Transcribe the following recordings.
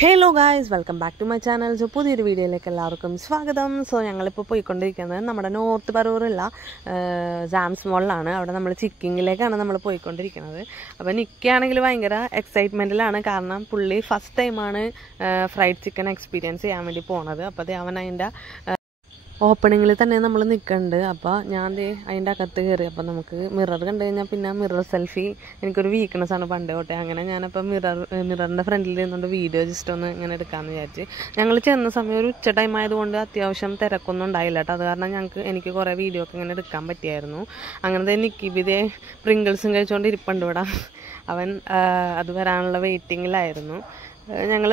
Hello guys, welcome back to my channel. So പുതിയൊരു വീഡിയോയിലേക്ക് എല്ലാവർക്കും സ്വാഗതം. സോ ഞങ്ങളിപ്പോൾ പോയിക്കൊണ്ടിരിക്കുന്നത് നമ്മുടെ നോർത്ത് പറവൂരുള്ള സാംസ് മോളിലാണ്. അവിടെ നമ്മൾ ചിക്കിങ്ങിലേക്കാണ് നമ്മൾ പോയിക്കൊണ്ടിരിക്കുന്നത്. അപ്പോൾ നിൽക്കുകയാണെങ്കിൽ ഭയങ്കര എക്സൈറ്റ്മെൻറ്റിലാണ്. കാരണം പുള്ളി ഫസ്റ്റ് ടൈമാണ് ഫ്രൈഡ് ചിക്കൻ എക്സ്പീരിയൻസ് ചെയ്യാൻ വേണ്ടി പോണത്. അപ്പോൾ അവൻ അതിൻ്റെ ഓപ്പണിങ്ങിൽ തന്നെ നമ്മൾ നിൽക്കുന്നുണ്ട്. അപ്പോൾ ഞാൻ അതിൻ്റെ അകത്ത് കയറി. അപ്പോൾ നമുക്ക് മിറർ കണ്ടു കഴിഞ്ഞാൽ പിന്നെ മിറർ സെൽഫി എനിക്കൊരു വീക്ക്നെസ് ആണ് പണ്ട് തൊട്ടേ. അങ്ങനെ ഞാനപ്പോൾ മിററിൻ്റെ ഫ്രണ്ടിൽ നിന്നുകൊണ്ട് വീഡിയോ ജസ്റ്റ് ഒന്ന് ഇങ്ങനെ എടുക്കാമെന്ന് വിചാരിച്ച്. ഞങ്ങൾ ചെന്ന സമയം ഒരു ഉച്ച ടൈം ആയതുകൊണ്ട് അത്യാവശ്യം തിരക്കൊന്നും ഉണ്ടായില്ല കേട്ടോ. അത് കാരണം എനിക്ക് കുറേ വീഡിയോ ഒക്കെ ഇങ്ങനെ എടുക്കാൻ പറ്റിയായിരുന്നു. അങ്ങനത്തെ നിക്കിബിതേ പ്രിങ്കിൾസും കഴിച്ചുകൊണ്ട് ഇരിപ്പുണ്ട് ഇവിടെ. അവൻ അത് വരാനുള്ള വെയിറ്റിങ്ങിലായിരുന്നു. ഞങ്ങൾ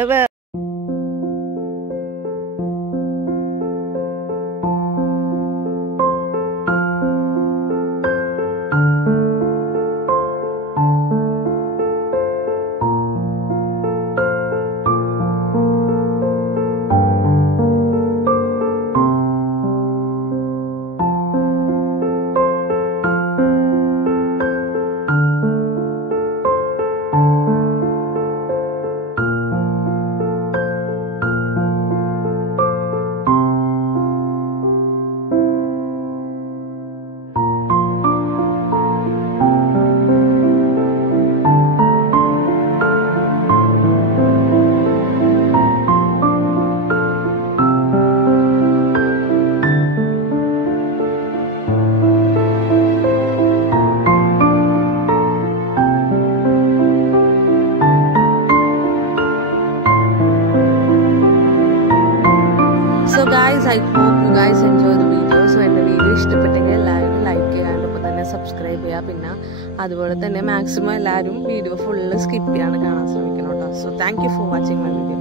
guys, I hope you guys enjoy the video. So എൻ്റെ വീഡിയോ ഇഷ്ടപ്പെട്ടെങ്കിൽ എല്ലാവരും ലൈക്ക് ചെയ്യാണ്ട് ഇപ്പോൾ തന്നെ സബ്സ്ക്രൈബ് ചെയ്യുക. പിന്നെ അതുപോലെ തന്നെ മാക്സിമം എല്ലാവരും വീഡിയോ ഫുള്ള് സ്കിപ്പ് ചെയ്യാണ്ട് കാണാൻ ശ്രമിക്കണം കേട്ടോ. So thank you for watching my video.